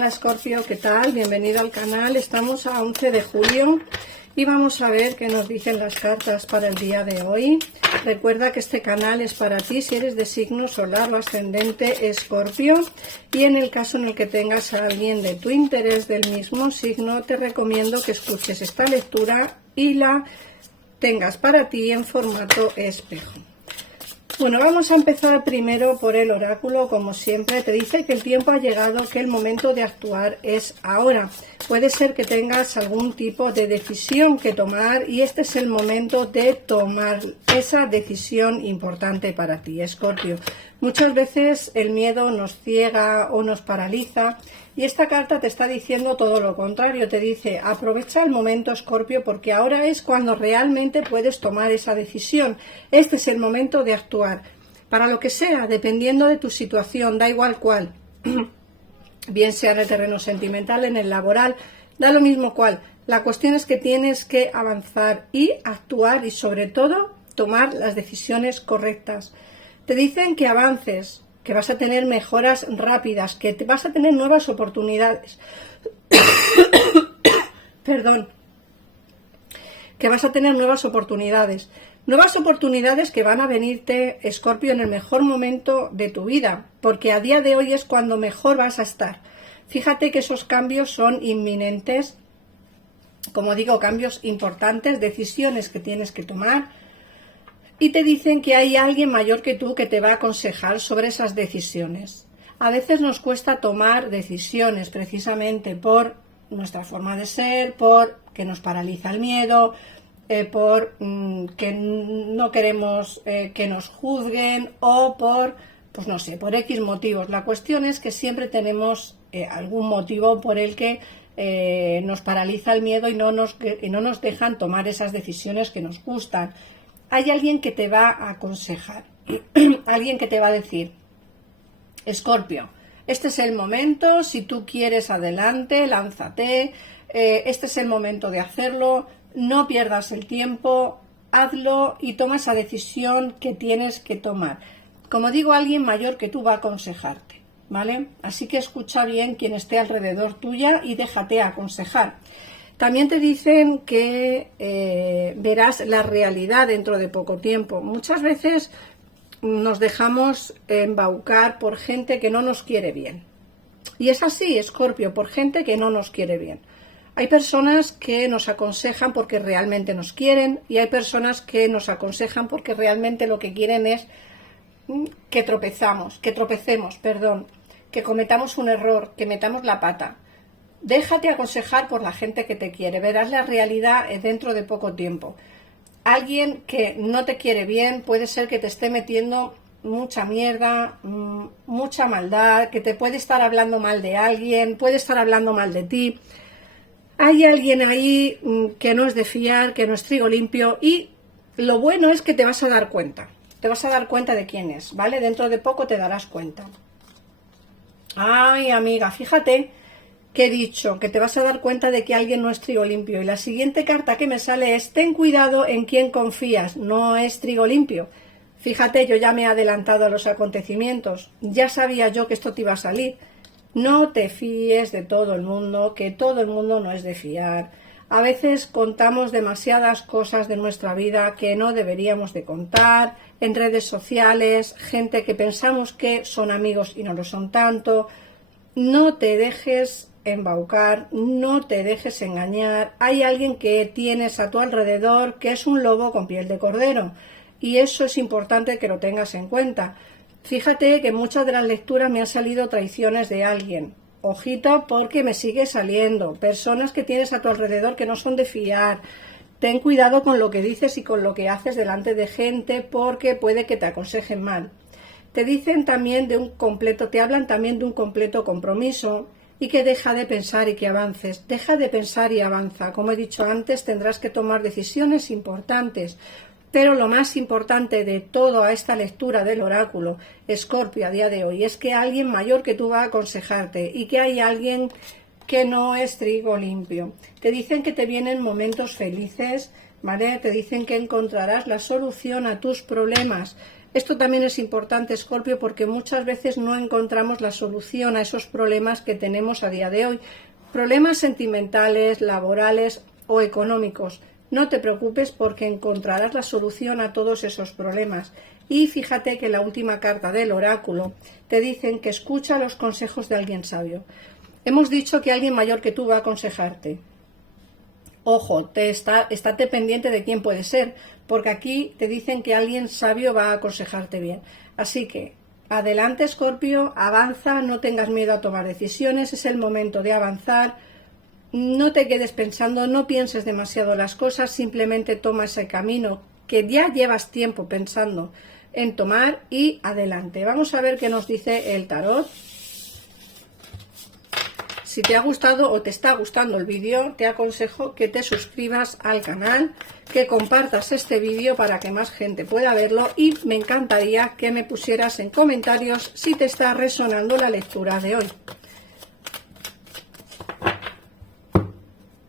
Hola Escorpio, ¿qué tal? Bienvenido al canal. Estamos a 11 de julio y vamos a ver qué nos dicen las cartas para el día de hoy. Recuerda que este canal es para ti si eres de signo solar o ascendente Escorpio, y en el caso en el que tengas a alguien de tu interés del mismo signo, te recomiendo que escuches esta lectura y la tengas para ti en formato espejo. Bueno, vamos a empezar primero por el oráculo. Como siempre, te dice que el tiempo ha llegado, que el momento de actuar es ahora. Puede ser que tengas algún tipo de decisión que tomar y este es el momento de tomar esa decisión importante para ti, Escorpio. Muchas veces el miedo nos ciega o nos paraliza y esta carta te está diciendo todo lo contrario. Te dice, aprovecha el momento, Escorpio, porque ahora es cuando realmente puedes tomar esa decisión. Este es el momento de actuar. Para lo que sea, dependiendo de tu situación, da igual cuál. Bien sea en el terreno sentimental, en el laboral, da lo mismo cuál. La cuestión es que tienes que avanzar y actuar y sobre todo tomar las decisiones correctas. Te dicen que avances, que vas a tener mejoras rápidas, que te vas a tener nuevas oportunidades. Perdón. Que vas a tener nuevas oportunidades. Nuevas oportunidades que van a venirte, Escorpio, en el mejor momento de tu vida, porque a día de hoy es cuando mejor vas a estar. Fíjate que esos cambios son inminentes, como digo, cambios importantes, decisiones que tienes que tomar. Y te dicen que hay alguien mayor que tú que te va a aconsejar sobre esas decisiones. A veces nos cuesta tomar decisiones precisamente por nuestra forma de ser, por que nos paraliza el miedo, por que no queremos que nos juzguen o por, pues no sé, por X motivos. La cuestión es que siempre tenemos algún motivo por el que nos paraliza el miedo y no nos dejan tomar esas decisiones que nos gustan. Hay alguien que te va a aconsejar, alguien que te va a decir, Escorpio, este es el momento, si tú quieres adelante, lánzate, este es el momento de hacerlo, no pierdas el tiempo, hazlo y toma esa decisión que tienes que tomar. Como digo, alguien mayor que tú va a aconsejarte, ¿vale? Así que escucha bien quien esté alrededor tuya y déjate aconsejar. También te dicen que verás la realidad dentro de poco tiempo. Muchas veces nos dejamos embaucar por gente que no nos quiere bien. Y es así, Escorpio, por gente que no nos quiere bien. Hay personas que nos aconsejan porque realmente nos quieren y hay personas que nos aconsejan porque realmente lo que quieren es que tropecemos, que cometamos un error, que metamos la pata. Déjate aconsejar por la gente que te quiere, verás la realidad dentro de poco tiempo. Alguien que no te quiere bien puede ser que te esté metiendo mucha mierda, mucha maldad, que te puede estar hablando mal de alguien, puede estar hablando mal de ti. Hay alguien ahí que no es de fiar, que no es trigo limpio y lo bueno es que te vas a dar cuenta. Te vas a dar cuenta de quién es, ¿vale? Dentro de poco te darás cuenta. Ay, amiga, fíjate que he dicho que te vas a dar cuenta de que alguien no es trigo limpio y la siguiente carta que me sale es ten cuidado en quién confías, no es trigo limpio. Fíjate, yo ya me he adelantado a los acontecimientos, ya sabía yo que esto te iba a salir. No te fíes de todo el mundo, que todo el mundo no es de fiar. A veces contamos demasiadas cosas de nuestra vida que no deberíamos de contar, en redes sociales, gente que pensamos que son amigos y no lo son tanto. No te dejes embaucar, no te dejes engañar. Hay alguien que tienes a tu alrededor que es un lobo con piel de cordero y eso es importante que lo tengas en cuenta. Fíjate que en muchas de las lecturas me han salido traiciones de alguien. Ojito porque me sigue saliendo. Personas que tienes a tu alrededor que no son de fiar. Ten cuidado con lo que dices y con lo que haces delante de gente porque puede que te aconsejen mal. Te dicen también te hablan también de un completo compromiso y que deja de pensar y que avances. Deja de pensar y avanza. Como he dicho antes, tendrás que tomar decisiones importantes. Pero lo más importante de toda esta lectura del oráculo, Escorpio, a día de hoy, es que alguien mayor que tú va a aconsejarte y que hay alguien que no es trigo limpio. Te dicen que te vienen momentos felices, ¿vale? Te dicen que encontrarás la solución a tus problemas. Esto también es importante, Escorpio, porque muchas veces no encontramos la solución a esos problemas que tenemos a día de hoy. Problemas sentimentales, laborales o económicos. No te preocupes porque encontrarás la solución a todos esos problemas. Y fíjate que la última carta del oráculo te dicen que escucha los consejos de alguien sabio. Hemos dicho que alguien mayor que tú va a aconsejarte. Ojo, estate pendiente de quién puede ser, porque aquí te dicen que alguien sabio va a aconsejarte bien. Así que, adelante, Escorpio, avanza, no tengas miedo a tomar decisiones, es el momento de avanzar. No te quedes pensando, no pienses demasiado las cosas, simplemente toma ese camino que ya llevas tiempo pensando en tomar y adelante. Vamos a ver qué nos dice el tarot. Si te ha gustado o te está gustando el vídeo, te aconsejo que te suscribas al canal, que compartas este vídeo para que más gente pueda verlo y me encantaría que me pusieras en comentarios si te está resonando la lectura de hoy.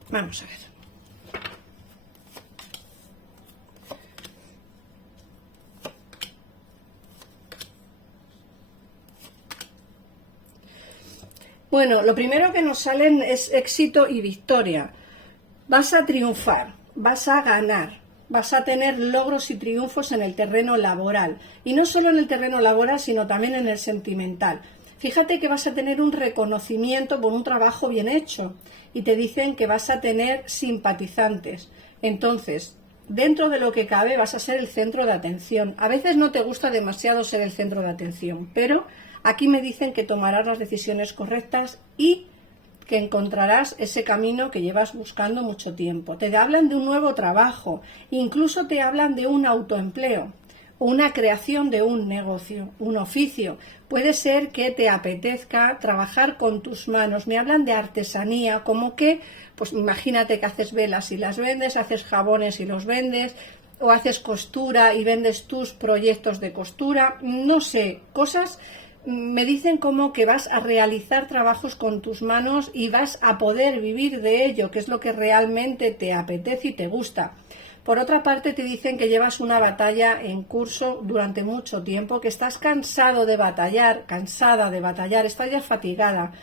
Vamos a ver. Bueno, lo primero que nos salen es éxito y victoria. Vas a triunfar, vas a ganar, vas a tener logros y triunfos en el terreno laboral. Y no solo en el terreno laboral, sino también en el sentimental. Fíjate que vas a tener un reconocimiento por un trabajo bien hecho. Y te dicen que vas a tener simpatizantes. Entonces, dentro de lo que cabe, vas a ser el centro de atención. A veces no te gusta demasiado ser el centro de atención, pero aquí me dicen que tomarás las decisiones correctas y que encontrarás ese camino que llevas buscando mucho tiempo. Te hablan de un nuevo trabajo, incluso te hablan de un autoempleo, una creación de un negocio, un oficio. Puede ser que te apetezca trabajar con tus manos. Me hablan de artesanía, como que, pues imagínate que haces velas y las vendes, haces jabones y los vendes, o haces costura y vendes tus proyectos de costura, no sé, cosas. Me dicen como que vas a realizar trabajos con tus manos y vas a poder vivir de ello, que es lo que realmente te apetece y te gusta. Por otra parte, te dicen que llevas una batalla en curso durante mucho tiempo, que estás cansado de batallar, cansada de batallar, estás ya fatigada.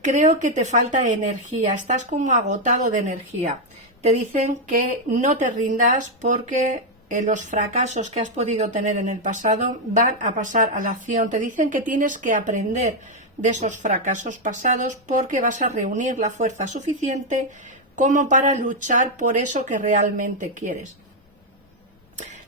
Creo que te falta energía, estás como agotado de energía. Te dicen que no te rindas porque los fracasos que has podido tener en el pasado van a pasar a la acción. Te dicen que tienes que aprender de esos fracasos pasados porque vas a reunir la fuerza suficiente como para luchar por eso que realmente quieres.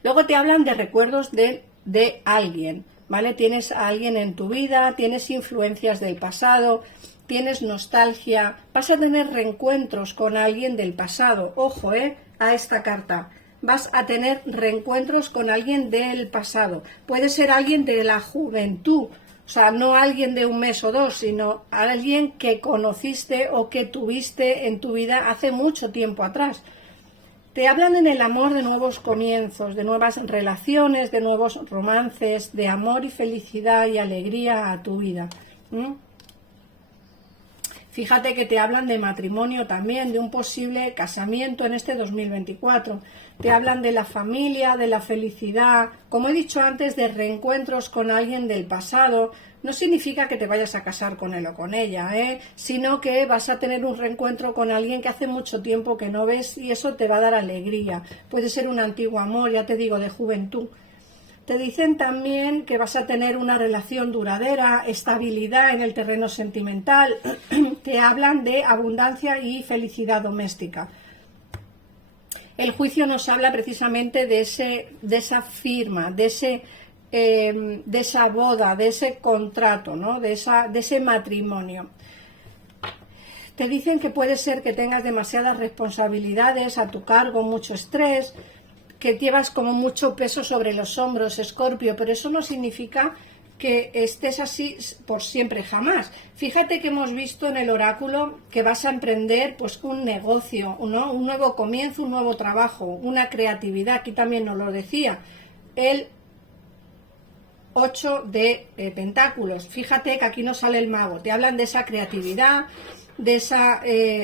Luego te hablan de recuerdos de alguien, ¿vale? Tienes a alguien en tu vida, tienes influencias del pasado, tienes nostalgia, vas a tener reencuentros con alguien del pasado. Ojo, a esta carta. Vas a tener reencuentros con alguien del pasado. Puede ser alguien de la juventud, o sea, no alguien de un mes o dos, sino alguien que conociste o que tuviste en tu vida hace mucho tiempo atrás. Te hablan en el amor de nuevos comienzos, de nuevas relaciones, de nuevos romances, de amor y felicidad y alegría a tu vida. Fíjate que te hablan de matrimonio también, de un posible casamiento en este 2024. Te hablan de la familia, de la felicidad, como he dicho antes, de reencuentros con alguien del pasado. No significa que te vayas a casar con él o con ella, sino que vas a tener un reencuentro con alguien que hace mucho tiempo que no ves y eso te va a dar alegría. Puede ser un antiguo amor, ya te digo, de juventud. Te dicen también que vas a tener una relación duradera, estabilidad en el terreno sentimental. Te hablan de abundancia y felicidad doméstica. El juicio nos habla precisamente de esa firma, de esa boda, de ese contrato, ¿no? de ese matrimonio. Te dicen que puede ser que tengas demasiadas responsabilidades a tu cargo, mucho estrés, que llevas como mucho peso sobre los hombros, Escorpio, pero eso no significa que estés así por siempre, jamás. Fíjate que hemos visto en el oráculo que vas a emprender pues un negocio, ¿no? Un nuevo comienzo, un nuevo trabajo, una creatividad. Aquí también nos lo decía el 8 de pentáculos. Fíjate que aquí no sale el mago. Te hablan de esa creatividad, de esa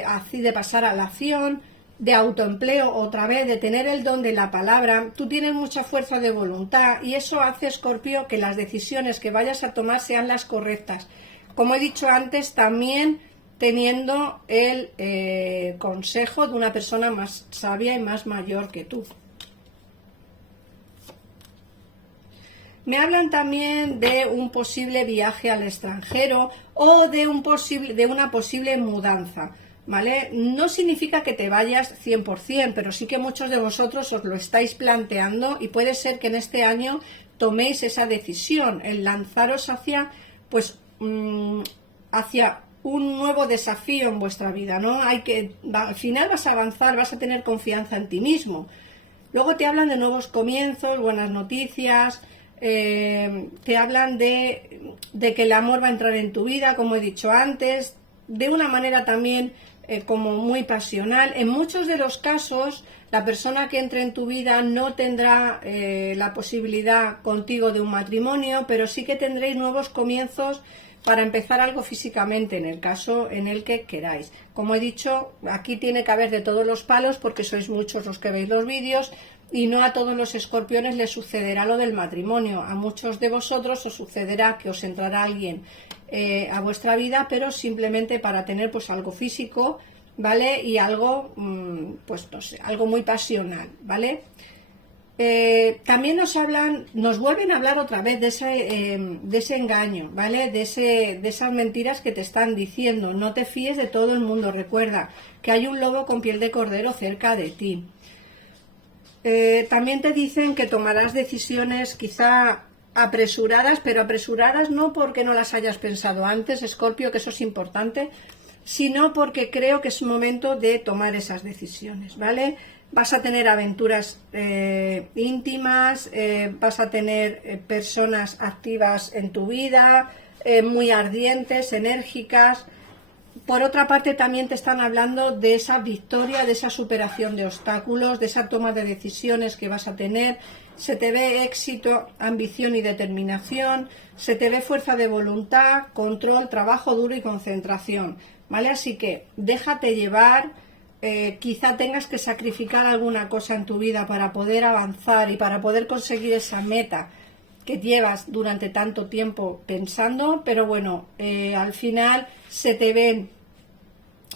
así de pasar a la acción, de autoempleo, otra vez, de tener el don de la palabra. Tú tienes mucha fuerza de voluntad y eso hace, Escorpio, que las decisiones que vayas a tomar sean las correctas. Como he dicho antes, también teniendo el consejo de una persona más sabia y más mayor que tú. Me hablan también de un posible viaje al extranjero o de una posible mudanza, ¿vale? No significa que te vayas 100%, pero sí que muchos de vosotros os lo estáis planteando y puede ser que en este año toméis esa decisión, el lanzaros hacia, pues, hacia un nuevo desafío en vuestra vida, ¿no? Al final vas a avanzar, vas a tener confianza en ti mismo. Luego te hablan de nuevos comienzos, buenas noticias. Te hablan de que el amor va a entrar en tu vida, como he dicho antes, de una manera también como muy pasional. En muchos de los casos, la persona que entre en tu vida no tendrá la posibilidad contigo de un matrimonio, pero sí que tendréis nuevos comienzos para empezar algo físicamente, en el caso en el que queráis. Como he dicho, aquí tiene que haber de todos los palos, porque sois muchos los que veis los vídeos, y no a todos los escorpiones les sucederá lo del matrimonio. A muchos de vosotros os sucederá que os entrará alguien a vuestra vida, pero simplemente para tener pues algo físico, ¿vale? Y algo, pues no sé, algo muy pasional, ¿vale? También nos vuelven a hablar otra vez de ese engaño, ¿vale? De esas mentiras que te están diciendo. No te fíes de todo el mundo. Recuerda que hay un lobo con piel de cordero cerca de ti. También te dicen que tomarás decisiones quizá apresuradas, pero apresuradas no porque no las hayas pensado antes, Escorpio, que eso es importante, sino porque creo que es momento de tomar esas decisiones, ¿vale? Vas a tener aventuras íntimas, vas a tener personas activas en tu vida, muy ardientes, enérgicas. Por otra parte, también te están hablando de esa victoria, de esa superación de obstáculos, de esa toma de decisiones que vas a tener. Se te ve éxito, ambición y determinación, se te ve fuerza de voluntad, control, trabajo duro y concentración, ¿vale? Así que déjate llevar, quizá tengas que sacrificar alguna cosa en tu vida para poder avanzar y para poder conseguir esa meta que llevas durante tanto tiempo pensando, pero bueno, al final se te ven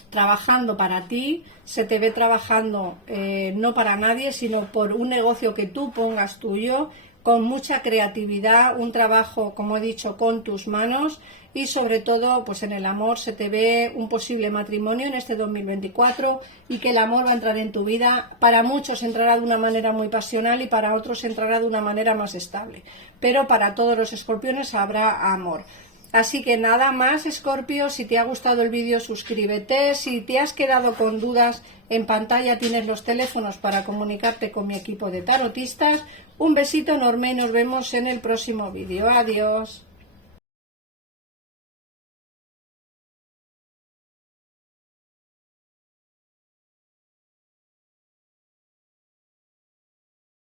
trabajando para ti, se te ve trabajando no para nadie, sino por un negocio que tú pongas tuyo, con mucha creatividad, un trabajo, como he dicho, con tus manos y sobre todo, pues en el amor se te ve un posible matrimonio en este 2024 y que el amor va a entrar en tu vida. Para muchos entrará de una manera muy pasional y para otros entrará de una manera más estable, pero para todos los escorpiones habrá amor. Así que nada más, Escorpio, si te ha gustado el vídeo suscríbete, si te has quedado con dudas, en pantalla tienes los teléfonos para comunicarte con mi equipo de tarotistas. Un besito enorme y nos vemos en el próximo vídeo. Adiós.